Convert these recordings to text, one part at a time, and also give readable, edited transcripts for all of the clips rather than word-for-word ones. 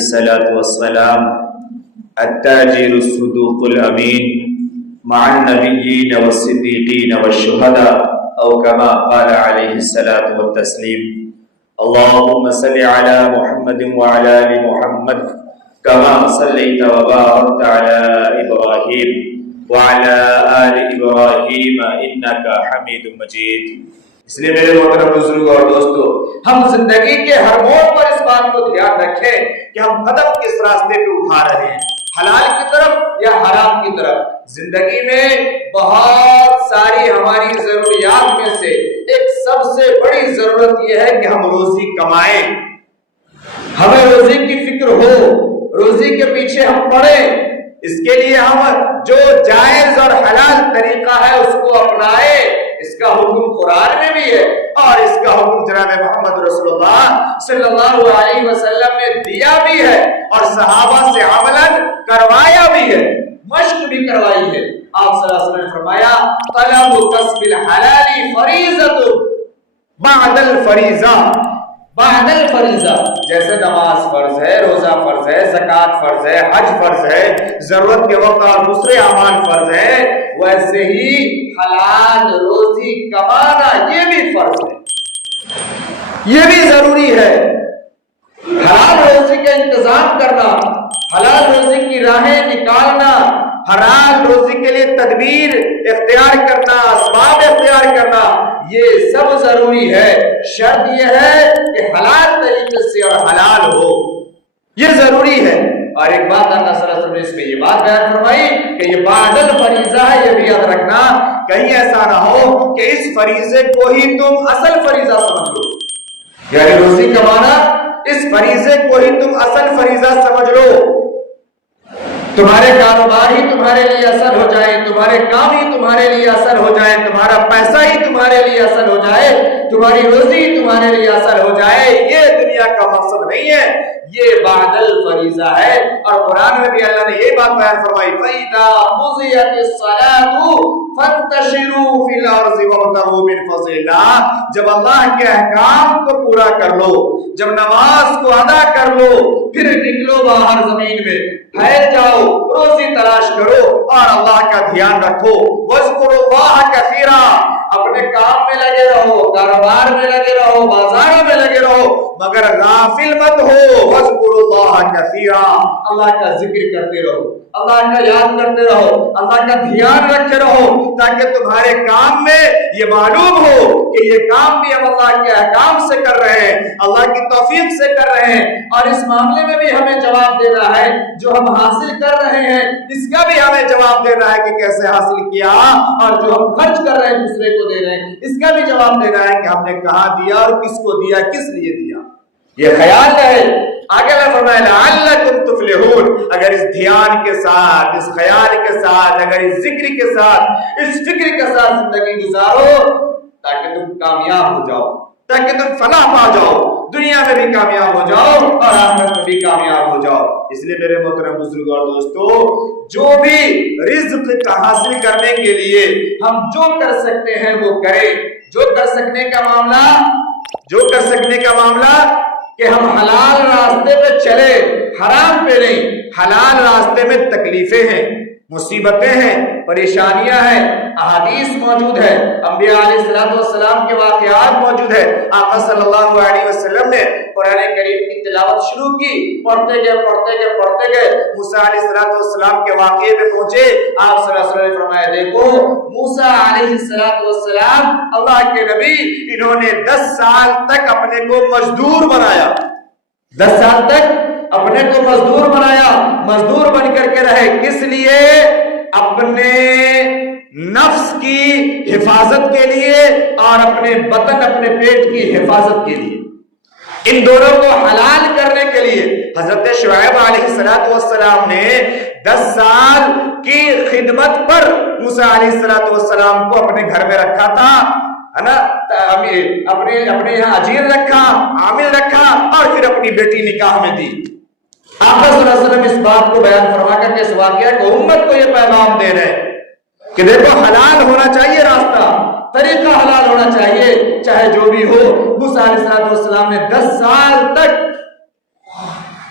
الصلاة والسلام التاجر الصدوق الأمين مع النبيين والصديقين والشهداء أو كما قال عليه الصلاة والتسليم اللهم صل على محمد وعلى آل محمد كما صليت وباركت على إبراهيم وعلى آل إبراهيم إنك حميد مجيد. اس لیے میرے محترم بزرگوں اور دوستو، ہم زندگی کے ہر موڑ پر اس بات کو دھیان رکھیں کہ ہم قدم کس راستے پہ اٹھا رہے ہیں، حلال کی طرف یا حرام کی طرف. زندگی میں بہت ساری ہماری ضروریات میں سے ایک سب سے بڑی ضرورت یہ ہے کہ ہم روزی کمائیں، ہمیں روزی کی فکر ہو، روزی کے پیچھے ہم پڑیں. اس کے لیے ہم جو جائز اور حلال طریقہ ہے اس کو اپنائیں. اس کا حکم قرآن میں بھی ہے اور اس کا حکم جناب محمد رسول اللہ صلی اللہ علیہ وسلم نے دیا بھی ہے اور صحابہ سے عملاً کروایا بھی ہے، مشق بھی کروائی ہے. آپ صلی اللہ علیہ وسلم نے فرمایا طلب کسب الحلال فریضۃ بعد الفریضہ. بعد الفریضہ جیسے نماز فرض ہے، روزہ فرض ہے، زکوٰۃ فرض ہے، حج فرض ہے، ضرورت کے وقت اور دوسرے اعمال فرض ہے، ویسے ہی حلال روزی کمانا یہ بھی فرض ہے، یہ بھی ضروری ہے. حلال روزی کا انتظام کرنا، حلال روزی کی راہیں نکالنا، حلال روزی کے لیے تدبیر اختیار کرنا، اسباب اختیار کرنا، یہ سب ضروری ہے. شرط یہ ہے کہ حلال طریقے سے اور حلال ہو، یہ ضروری ہے. اور ایک بات اللہ صلی اللہ علیہ وسلم نے اس میں یہ بات بیان فرمائی کہ یہ بعد الفریضہ ہے، یہ بھی یاد رکھنا. کہیں ایسا نہ ہو کہ اس فریضے کو ہی تم اصل فریضہ سمجھ لو، یعنی روزی کمانا اس فریضے کو ہی تم اصل فریضہ سمجھ لو، تمہارے کاروبار ہی تمہارے لیے اصل ہو جائے، تمہارے کام ہی تمہارے لیے اصل ہو جائے، تمہارا پیسہ ہی تمہارے لیے اصل ہو جائے، تمہاری روزی ہی تمہارے لیے اصل ہو جائے. یہ دنیا کا مقصد نہیں ہے، یہ بعد الفریضہ ہے. اور قرآن میں بھی اللہ نے یہ بات بیان فرمائی فَإِذَا قُضِيَتِ الصَّلَاةُ فَانتَشِرُوا فِي الْأَرْضِ وَابْتَغُوا مِن فَضْلِ اللَّهِ. جب اللہ کے احکام کو پورا کر لو، جب نماز کو ادا کر لو، پھر نکلو باہر زمین میں، پھیل جاؤ، روزی تلاش کرو اور اللہ کا دھیان رکھو. وَاذْكُرُوا اللَّهَ كَثِيرًا. اپنے کام میں لگے رہو، کاروبار میں لگے رہو، بازاروں میں لگے رہو، مگر غافل مت ہو. وَاذْكُرُوا اللَّهَ كَثِيرًا. اللہ کا ذکر کرتے رہو، اللہ کا یاد کرتے رہو، اللہ کا دھیان رکھتے رہو، تاکہ تمہارے کام میں یہ معلوم ہو کہ یہ کام بھی ہم اللہ کے احکام سے کر رہے ہیں، اللہ کی توفیق سے کر رہے ہیں. اور اس معاملے میں بھی ہمیں جواب دینا ہے، جو ہم حاصل کر رہے ہیں اس کا بھی ہمیں جواب دینا ہے کہ کیسے حاصل کیا، اور جو ہم خرچ کر رہے ہیں دوسرے کو دے رہے ہیں اس کا بھی جواب دینا ہے کہ ہم نے کہاں دیا اور کس کو دیا، کس لیے دیا. یہ خیال ہے. آگے میں فرمایا لعلکم تفلحون. اگر اس دھیان کے ساتھ، اس خیال کے ساتھ، اگر اس ذکر کے ساتھ، اس فکر کے ساتھ زندگی گزارو تاکہ تم کامیاب ہو جاؤ، تاکہ تم فلاح پا جاؤ، دنیا میں بھی کامیاب ہو جاؤ اور آخرت میں بھی کامیاب ہو جاؤ. اس لیے میرے محترم بزرگوں اور دوستو، جو بھی رزق کا حاصل کرنے کے لیے ہم جو کر سکتے ہیں وہ کریں. جو کر سکنے کا معاملہ کہ ہم حلال راستے پہ چلے، حرام پہ نہیں. حلال راستے میں تکلیفیں ہیں، مصیبتیں ہیں، پریشانیاں ہیں، احادیث موجود ہے، انبیاء علیہ السلام کے واقعات موجود ہے. آقا صلی اللہ علیہ وسلم نے قرآن کریم کی تلاوت شروع کی، پڑھتے گئے موسیٰ علیہ السلام کے واقعے پہ پہنچے. آپ صلی اللہ علیہ وسلم نے فرمایا دیکھو موسیٰ علیہ السلام اللہ کے نبی، انہوں نے 10 سال تک اپنے کو مزدور بنایا، 10 سال تک اپنے کو مزدور بنایا، مزدور بن کر کے رہے. کس لیے؟ اپنے نفس کی حفاظت کے لیے اور اپنے بدن، اپنے پیٹ کی حفاظت کے لیے، ان دونوں کو حلال کرنے کے لیے. حضرت شعیب علیہ السلام نے 10 سال کی خدمت پر موسیٰ علیہ السلام کو اپنے گھر میں رکھا تھا، ہے نا، اپنے یہاں اجیر رکھا، عامل رکھا اور پھر اپنی بیٹی نکاح میں دی. آقا صلی اللہ علیہ وسلم اس بات کو بیان فرما کر کے اس واقعہ کو امت کو یہ پیغام دے رہے ہیں کہ دیکھو حلال ہونا چاہیے، راستہ طریقہ حلال ہونا چاہیے، چاہے جو بھی ہو. موسیٰ علیہ السلام نے 10 سال تک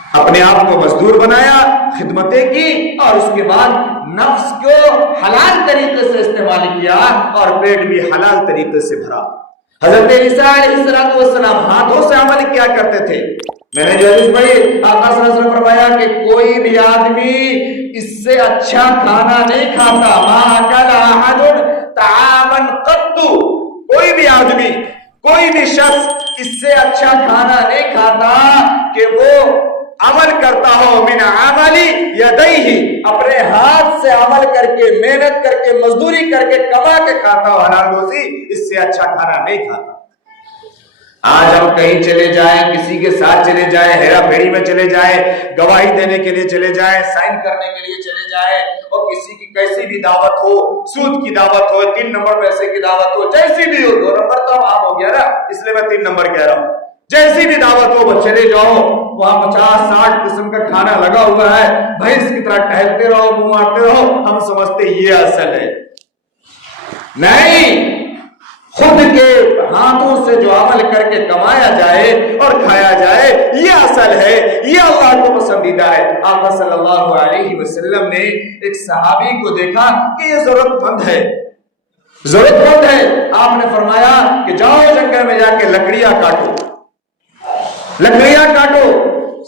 اپنے آپ کو مزدور بنایا، خدمتیں کی، اور اس کے بعد نفس کو حلال طریقے سے استعمال کیا اور پیٹ بھی حلال طریقے سے بھرا۔ حضرت عیسیٰ علیہ السلام ہاتھوں سے عمل کیا کرتے تھے۔ میں نے جو حدیث پڑھی، آقا صلی اللہ علیہ وسلم فرمایا کہ کوئی بھی آدمی اس سے اچھا کھانا نہیں کھاتا، ما اکل احد طعاما قط، کوئی بھی آدمی، کوئی بھی شخص اس سے اچھا کھانا نہیں کھاتا کہ وہ عمل کرتا ہو من عملی یدیہ، اپنے ہاتھ سے عمل کر کے، محنت کر کے، مزدوری کر کے، کما کے کھاتا ہو حلال روزی، اس سے اچھا کھانا نہیں کھاتا۔ آج ہم کہیں چلے جائیں، کسی کے ساتھ چلے جائیں، ہیرا پھیری میں چلے جائیں، گواہی دینے کے لیے چلے جائیں، سائن کرنے کے لیے چلے جائیں، اور کسی کی کیسی بھی دعوت ہو، سود کی دعوت ہو، 3 نمبر پیسے کی دعوت ہو، جیسی بھی ہو، 2 نمبر تو اب عام ہو گیا نا، اس لیے میں 3 نمبر کہہ رہا ہوں، جیسی بھی دعوت ہو وہ چلے جاؤ، وہاں 50-60 قسم کا کھانا لگا ہوا ہے، بھینس کی طرح ٹہلتے رہو، منہ مارتے رہو، ہم سمجھتے یہ اصل ہے۔ نہیں، خود کے ہاتھوں سے جو عمل کر کے کمایا جائے اور کھایا جائے، یہ اصل ہے، یہ اللہ کو پسندیدہ ہے۔ آقا صلی اللہ علیہ وسلم نے ایک صحابی کو دیکھا کہ یہ ضرورت مند ہے، آپ نے فرمایا کہ جاؤ جنگل میں جا کے لکڑیاں کاٹو، لکڑیاں کاٹو۔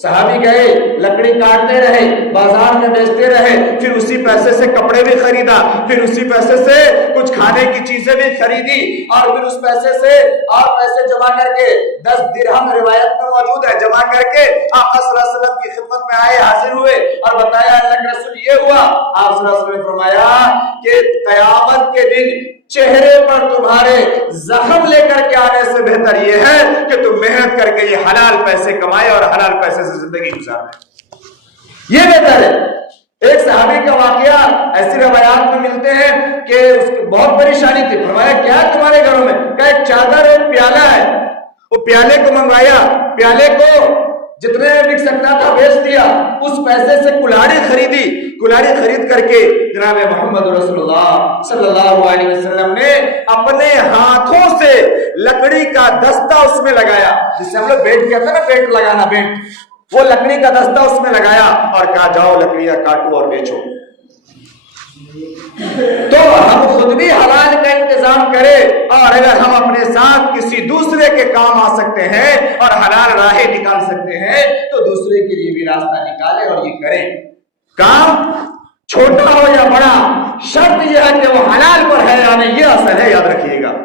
صحابی گئے، لکڑی کاٹتے رہے، بازار میں بیچتے رہے، پھر اسی پیسے سے کپڑے بھی خریدا، پھر اسی پیسے سے کچھ کھانے کی چیزیں بھی خریدی، اور پھر اس پیسے سے اور پیسے جمع کر کے 10 درہم روایت میں موجود ہے، جمع کر کے آقا صلی اللہ علیہ وسلم کی خدمت میں آئے، حاضر ہوئے اور بتایا اللہ کے رسول یہ ہوا۔ آپ صلی اللہ علیہ وسلم نے فرمایا کہ قیامت کے دن چہرے پر تمہارے زخم لے کر کے آنے سے بہتر یہ ہے کہ تم محنت کر کے یہ حلال پیسے کمائے اور حلال پیسے سے زندگی گزارے، یہ بہتر ہے۔ ایک صحابی کا واقعہ ایسی روایات میں ملتے ہیں کہ اس کی بہت پریشانی تھی، فرمایا کیا تمہارے گھروں میں؟ کہ ایک چادر ایک پیالہ ہے، وہ پیالے کو منگوایا، پیالے کو جتنے میں بک سکتا تھا بیچ دیا، اس پیسے سے کلاڑی خریدی، کلاڑی خرید کر کے جناب محمد رسول اللہ صلی اللہ علیہ وسلم نے اپنے ہاتھوں سے لکڑی کا دستہ اس میں لگایا، جس سے ہم لوگ بیٹ کہتے ہیں نا، بیٹ لگانا، بیٹ، وہ لکڑی کا دستہ اس میں لگایا اور کہا جاؤ لکڑیاں کاٹو اور بیچو۔ تو ہم خود بھی حلال کا انتظام کریں، اور اگر ہم اپنے ساتھ کسی دوسرے کے کام آ سکتے ہیں اور حلال راہیں نکال سکتے ہیں تو دوسرے کے لیے بھی راستہ نکالیں اور یہ کریں۔ کام چھوٹا ہو یا بڑا، شرط یہ ہے کہ وہ حلال پر ہے یا نہیں، یہ اصل ہے، یاد رکھیے گا۔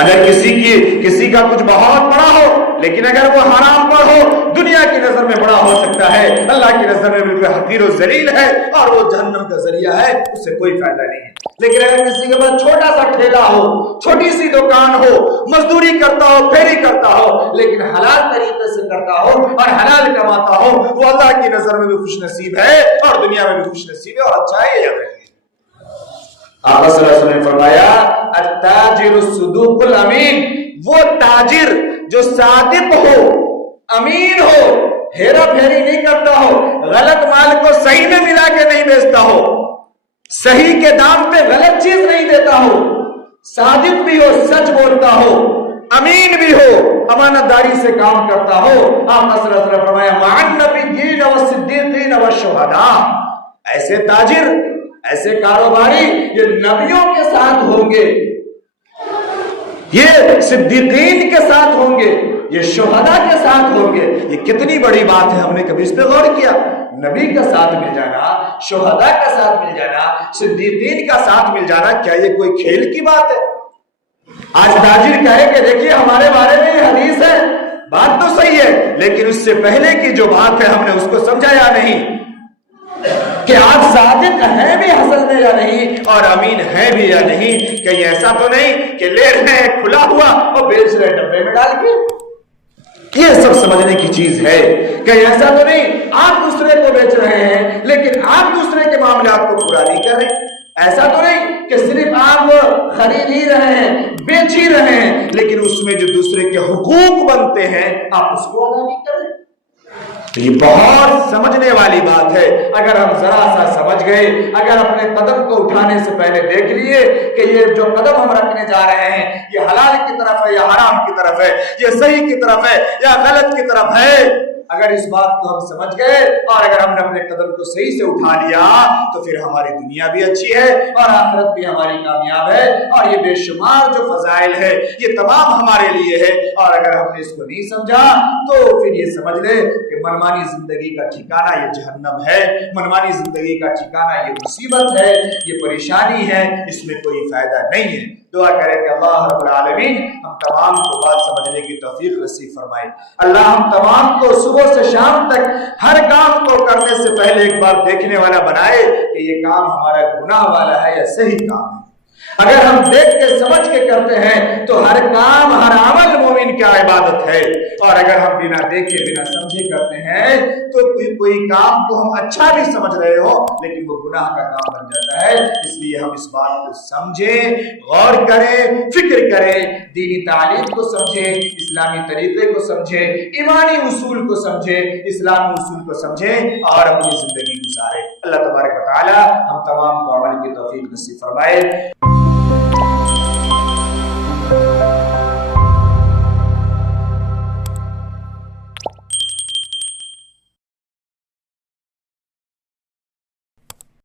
اگر کسی کا کچھ بہت بڑا ہو لیکن اگر وہ حرام پر ہو، دنیا کی نظر میں بڑا ہو سکتا ہے، اللہ کی نظر میں بالکل حقیر و ذلیل ہے اور وہ جہنم کا ذریعہ ہے، اس سے کوئی فائدہ نہیں ہے۔ لیکن اگر کسی کے پاس چھوٹا سا ٹھیلا ہو، چھوٹی سی دکان ہو، مزدوری کرتا ہو، پھیری کرتا ہو، لیکن حلال طریقے سے کرتا ہو اور حلال کماتا ہو، وہ اللہ کی نظر میں بھی خوش نصیب ہے اور دنیا میں بھی خوش نصیب ہے اور اچھا ہے، یاد رکھیے۔ آقا صلی اللہ علیہ وسلم نے فرمایا التاجر الصدوق الامین، وہ تاجر جو صادق ہو، امین ہو، ہیرا پھیری نہیں کرتا ہو، غلط مال کو صحیح میں ملا کے نہیں بیچتا ہو، صحیح کے دام پہ غلط چیز نہیں دیتا ہو، صادق بھی ہو، سچ بولتا ہو، امین بھی ہو، امانت داری سے کام کرتا ہو۔ آقا صلی اللہ علیہ وسلم نے فرمایا مع النبیین والصدیقین والشہداء، ایسے تاجر، ایسے کاروباری یہ نبیوں کے ساتھ ہوں گے، یہ صدیقین کے ساتھ ہوں گے، یہ شہداء کے ساتھ ہوں گے۔ یہ کتنی بڑی بات ہے، ہم نے کبھی اس پہ غور کیا؟ نبی کا ساتھ مل جانا، شہداء کا ساتھ مل جانا، صدیقین کا ساتھ مل جانا، کیا یہ کوئی کھیل کی بات ہے؟ آج تاجر کہے کہ دیکھیے ہمارے بارے میں یہ حدیث ہے، بات تو صحیح ہے، لیکن اس سے پہلے کی جو بات ہے ہم نے اس کو سمجھا یا نہیں، کہ آپ صادق ہیں بھی اصل میں یا نہیں اور امین ہیں بھی یا نہیں، کہیں ایسا تو نہیں کہ لے رہے ہیں کھلا ہوا اور بیچ رہے ڈبے میں ڈال کے۔ یہ سب سمجھنے کی چیز ہے، کہیں ایسا تو نہیں آپ دوسرے کو بیچ رہے ہیں لیکن آپ دوسرے کے معاملات کو پورا نہیں کر رہے، ایسا تو نہیں کہ صرف آپ خرید ہی رہے ہیں، بیچ ہی رہے ہیں، لیکن اس میں جو دوسرے کے حقوق بنتے ہیں آپ اس کو ادا نہیں کر رہے۔ تو یہ بہت سمجھنے والی بات ہے۔ اگر ہم ذرا سا سمجھ گئے، اگر اپنے قدم کو اٹھانے سے پہلے دیکھ لیے کہ یہ جو قدم ہم رکھنے جا رہے ہیں یہ حلال کی طرف ہے یا حرام کی طرف ہے، یہ صحیح کی طرف ہے یا غلط کی طرف ہے، اگر اس بات کو ہم سمجھ گئے اور اگر ہم نے اپنے قدم کو صحیح سے اٹھا لیا تو پھر ہماری دنیا بھی اچھی ہے اور آخرت بھی ہماری کامیاب ہے، اور یہ بے شمار جو فضائل ہے یہ تمام ہمارے لیے ہے۔ اور اگر ہم نے اس کو نہیں سمجھا تو پھر یہ سمجھ لے کہ منمانی زندگی کا ٹھکانہ یہ جہنم ہے، منمانی زندگی کا ٹھکانہ یہ مصیبت ہے، یہ پریشانی ہے، اس میں کوئی فائدہ نہیں ہے۔ دعا کریں کہ اللہ رب العالمین ہم تمام کو بات سمجھنے کی توفیق نصیب فرمائے۔ اللہ ہم تمام کو صبح سے شام تک ہر کام کو کرنے سے پہلے ایک بار دیکھنے والا بنائے کہ یہ کام ہمارا گناہ والا ہے یا صحیح کام ہے۔ اگر ہم دیکھ کے سمجھ کے کرتے ہیں تو ہر کام ہر عمل مومن کی عبادت ہے، اور اگر ہم بنا دیکھے بنا سمجھے کرتے ہیں تو کوئی کام کو ہم اچھا بھی سمجھ رہے ہو لیکن وہ گناہ کا کام بن جاتا ہے۔ اس لیے ہم اس بات کو سمجھیں، غور کریں، فکر کریں، دینی تعلیم کو سمجھیں، اسلامی طریقے کو سمجھیں، ایمانی اصول کو سمجھیں، اسلامی اصول کو سمجھیں اور اپنی زندگی گزاریں۔ اللہ تبارک و تعالی ہم تمام کو عمل کی توفیق نصیب فرمائے۔